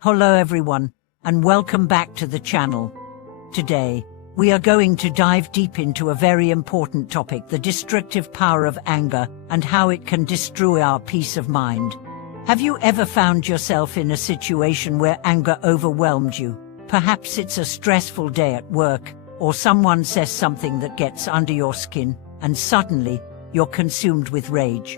Hello everyone, and welcome back to the channel. Today, we are going to dive deep into a very important topic, the destructive power of anger and how it can destroy our peace of mind. Have you ever found yourself in a situation where anger overwhelmed you? Perhaps it's a stressful day at work, or someone says something that gets under your skin, and suddenly, you're consumed with rage.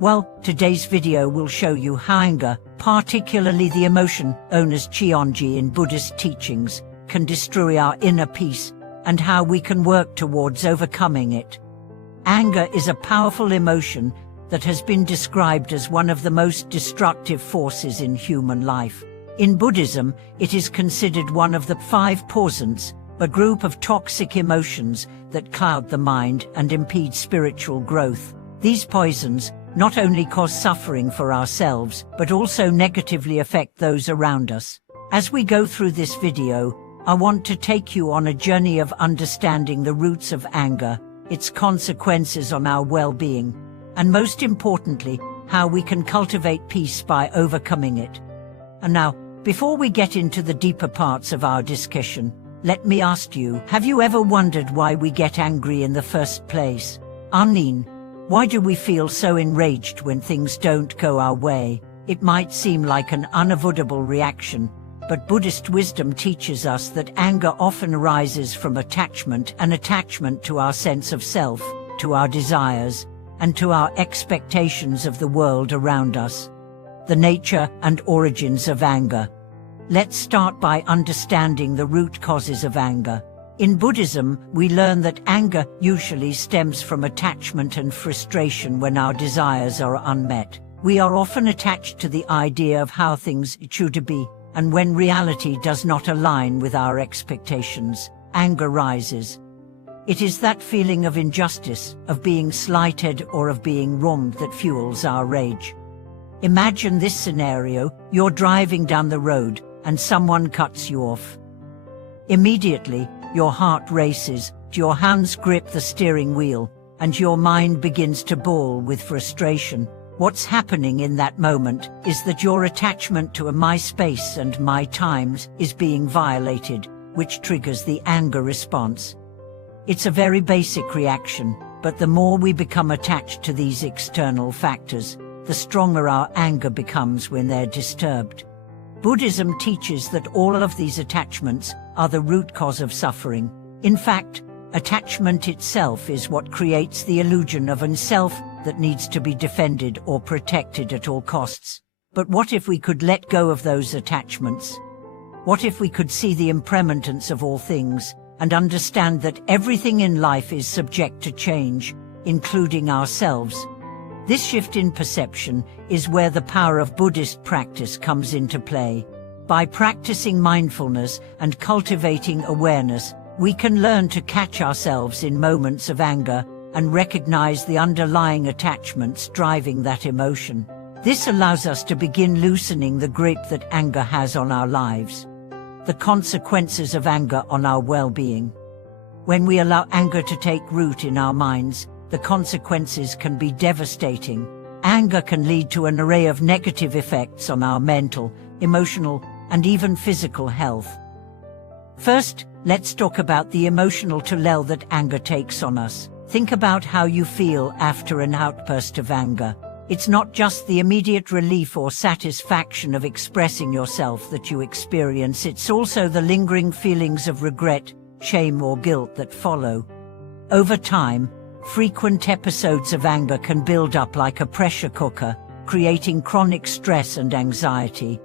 Well, today's video will show you how anger, particularly the emotion known as Qigong in Buddhist teachings, can destroy our inner peace, and how we can work towards overcoming it. Anger is a powerful emotion that has been described as one of the most destructive forces in human life. In Buddhism, it is considered one of the 5 poisons, a group of toxic emotions that cloud the mind and impede spiritual growth. These poisons not only cause suffering for ourselves, but also negatively affect those around us. As we go through this video, I want to take you on a journey of understanding the roots of anger, its consequences on our well-being, and most importantly, how we can cultivate peace by overcoming it. And now, before we get into the deeper parts of our discussion, let me ask you, have you ever wondered why we get angry in the first place? I mean, why do we feel so enraged when things don't go our way? It might seem like an unavoidable reaction, but Buddhist wisdom teaches us that anger often arises from attachment to our sense of self, to our desires, and to our expectations of the world around us. The nature and origins of anger. Let's start by understanding the root causes of anger. In Buddhism, we learn that anger usually stems from attachment and frustration when our desires are unmet. We are often attached to the idea of how things should be, and when reality does not align with our expectations, anger rises. It is that feeling of injustice, of being slighted or of being wronged that fuels our rage. Imagine this scenario: you're driving down the road, and someone cuts you off. Immediately, your heart races, your hands grip the steering wheel, and your mind begins to bawl with frustration. What's happening in that moment is that your attachment to my space and my times is being violated, which triggers the anger response. It's a very basic reaction, but the more we become attached to these external factors, the stronger our anger becomes when they're disturbed. Buddhism teaches that all of these attachments are the root cause of suffering. In fact, attachment itself is what creates the illusion of a self that needs to be defended or protected at all costs. But what if we could let go of those attachments? What if we could see the impermanence of all things, and understand that everything in life is subject to change, including ourselves? This shift in perception is where the power of Buddhist practice comes into play. By practicing mindfulness and cultivating awareness, we can learn to catch ourselves in moments of anger and recognize the underlying attachments driving that emotion. This allows us to begin loosening the grip that anger has on our lives. The consequences of anger on our well-being. When we allow anger to take root in our minds, the consequences can be devastating. Anger can lead to an array of negative effects on our mental, emotional, and even physical health. First, let's talk about the emotional toll that anger takes on us. Think about how you feel after an outburst of anger. It's not just the immediate relief or satisfaction of expressing yourself that you experience, it's also the lingering feelings of regret, shame, or guilt that follow. Over time, frequent episodes of anger can build up like a pressure cooker, creating chronic stress and anxiety.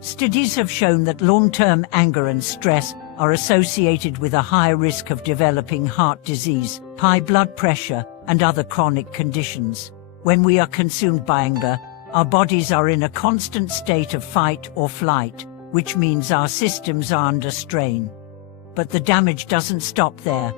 Studies have shown that long-term anger and stress are associated with a higher risk of developing heart disease, high blood pressure, and other chronic conditions. When we are consumed by anger, our bodies are in a constant state of fight or flight, which means our systems are under strain. But the damage doesn't stop there.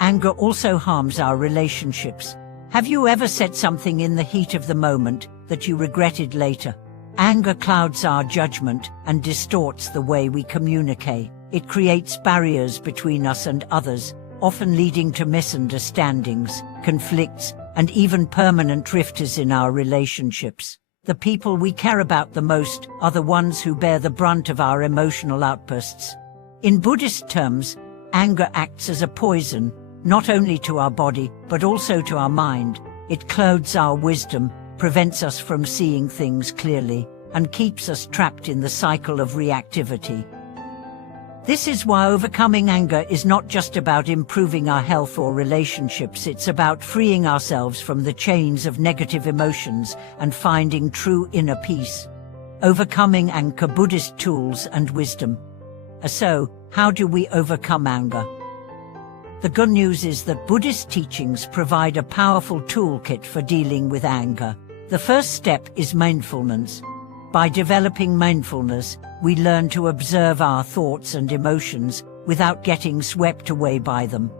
Anger also harms our relationships. Have you ever said something in the heat of the moment that you regretted later? Anger clouds our judgment and distorts the way we communicate. It creates barriers between us and others, often leading to misunderstandings, conflicts, and even permanent rifts in our relationships. The people we care about the most are the ones who bear the brunt of our emotional outbursts. In Buddhist terms, anger acts as a poison, not only to our body, but also to our mind. It clothes our wisdom, prevents us from seeing things clearly, and keeps us trapped in the cycle of reactivity. This is why overcoming anger is not just about improving our health or relationships, it's about freeing ourselves from the chains of negative emotions and finding true inner peace. Overcoming anger, Buddhist tools and wisdom. So, how do we overcome anger? The good news is that Buddhist teachings provide a powerful toolkit for dealing with anger. The first step is mindfulness. By developing mindfulness, we learn to observe our thoughts and emotions without getting swept away by them.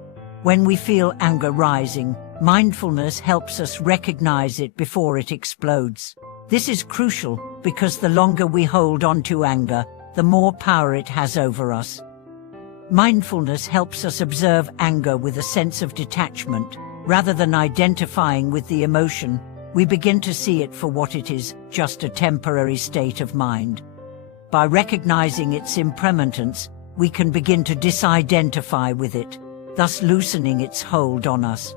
When we feel anger rising, mindfulness helps us recognize it before it explodes. This is crucial because the longer we hold on to anger, the more power it has over us. Mindfulness helps us observe anger with a sense of detachment. Rather than identifying with the emotion, we begin to see it for what it is, just a temporary state of mind. By recognizing its impermanence, we can begin to disidentify with it, thus loosening its hold on us.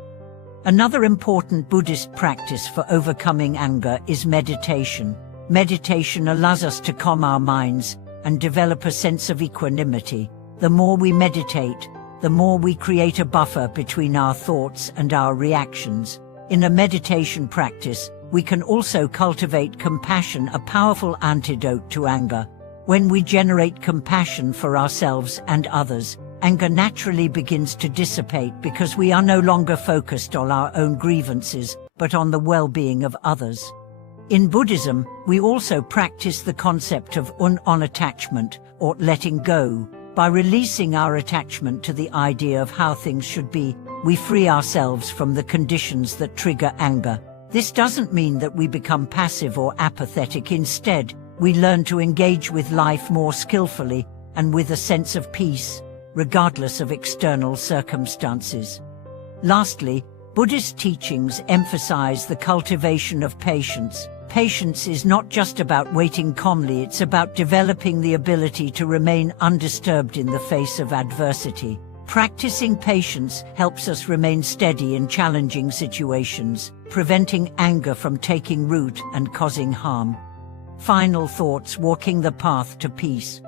Another important Buddhist practice for overcoming anger is meditation. Meditation allows us to calm our minds and develop a sense of equanimity. The more we meditate, the more we create a buffer between our thoughts and our reactions. In a meditation practice, we can also cultivate compassion, a powerful antidote to anger. When we generate compassion for ourselves and others, anger naturally begins to dissipate because we are no longer focused on our own grievances, but on the well-being of others. In Buddhism, we also practice the concept of non-attachment, or letting go. By releasing our attachment to the idea of how things should be, we free ourselves from the conditions that trigger anger. This doesn't mean that we become passive or apathetic. Instead, we learn to engage with life more skillfully and with a sense of peace, regardless of external circumstances. Lastly, Buddhist teachings emphasize the cultivation of patience. Patience is not just about waiting calmly, it's about developing the ability to remain undisturbed in the face of adversity. Practicing patience helps us remain steady in challenging situations, preventing anger from taking root and causing harm. Final thoughts: walking the path to peace.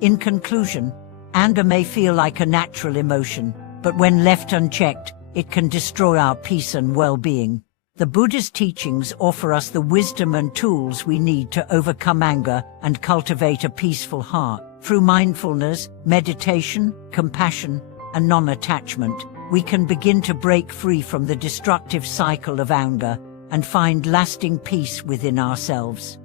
In conclusion, anger may feel like a natural emotion, but when left unchecked, it can destroy our peace and well-being. The Buddhist teachings offer us the wisdom and tools we need to overcome anger and cultivate a peaceful heart. Through mindfulness, meditation, compassion, and non-attachment, we can begin to break free from the destructive cycle of anger and find lasting peace within ourselves.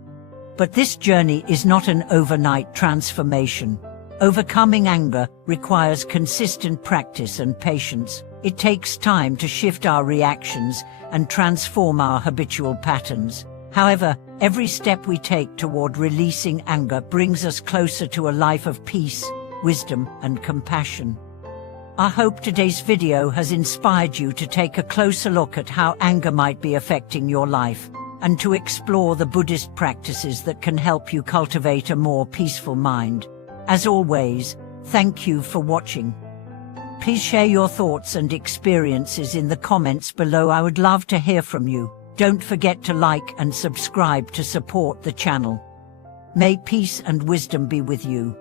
But this journey is not an overnight transformation. Overcoming anger requires consistent practice and patience. It takes time to shift our reactions and transform our habitual patterns. However, every step we take toward releasing anger brings us closer to a life of peace, wisdom, and compassion. I hope today's video has inspired you to take a closer look at how anger might be affecting your life, and to explore the Buddhist practices that can help you cultivate a more peaceful mind. As always, thank you for watching. Please share your thoughts and experiences in the comments below. I would love to hear from you. Don't forget to like and subscribe to support the channel. May peace and wisdom be with you.